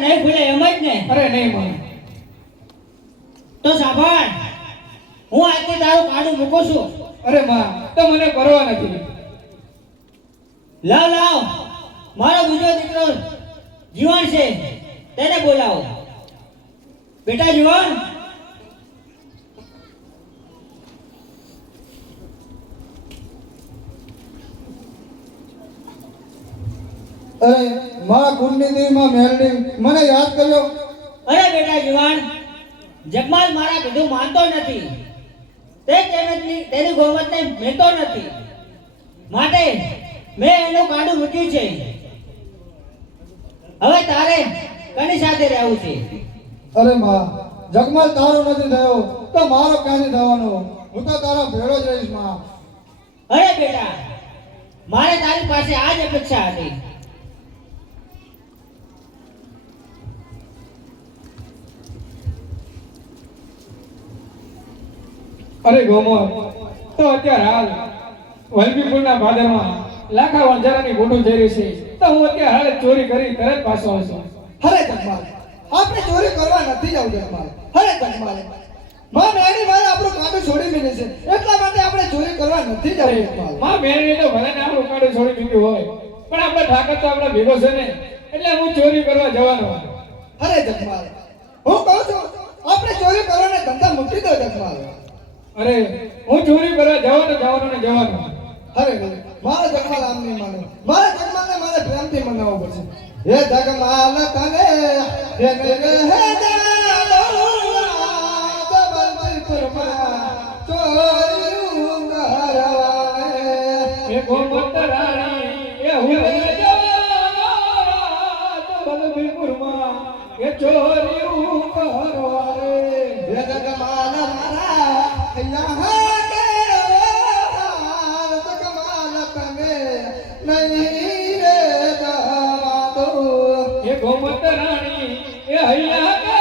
નહીં ભૂલે એમ જ ને? અરે નહીં માં. તો સાંભળ, હું આજથી તારું કાઢું મૂકું છું. અરે માં, તો મને પરવા નથી. લાવ લાવ, મારો બીજો દીકરો જીવન છે, તેને બોલાવો. બેટા જીવન, અરે મારા કુંડની દેવીમાં મેલડી મને યાદ કર્યો. અરે બેટા જીવન, જગમાલ મારા કીધું માનતો નથી. તે તેની ગોમતને મેલતો નથી, માટે મેં એનું કાંડું મૂક્યું છે. હવે તારે કની સાથે રહેવું છે? અરે માં, જગમાલ તારો નથી થયો તો મારો ક્યાંથી થવાનો? હું તો તારો ભેળો જ રહીશ માં. અરે બેટા, મારે તારી પાસે આ જ અપેક્ષા હતી. અરે ગોમો, તો અત્યારે હાલ વલભીપુરના ભાદરમાં લાખા વંજારાની મોટું થઈ રહ્યું છે, તો હું અત્યારે હાલ ચોરી કરી તરત પાછો આવશું. હરે જગમાલ, આપણે ચોરી કરવા નથી જવું જગમાલ. હરે જગમાલ, માં મેણી મારે આપણું કાંડું છોડી મેલી છે, એટલા માટે આપણે ચોરી કરવા નથી જવું જગમાલ. માં મેળવી તો ભલે ને આપણું કાંડું છોડી દીધું હોય, પણ આપણા ઠાકર તો આપણા ભેગો છે ને, એટલે હું ચોરી કરવા જવાનો. હરે જગમાલ, હું કહું છું આપણે ચોરી કરવાને ધંધા મૂકી દો જગમાલ. અરે હું ચોરી કરવા જવાનો ને જવાનો. અરે મારા જગમાલ આમ નહીં માને. મારા જગમાલને મારે પ્રેમથી મનાવવો પડશે. હે જગમાલ તને હે મેરે હે ચોર્યું કરવાને એ ગોમત રાણી એ હુરે જવા તો વલભીપુરમાં એ ચોર્યું કરવાને. હે જગમાલ મારા અહીંયા કે જગમાલ તને નહીં રે જવા દો. એ ગોમત રાણી એ હૈયા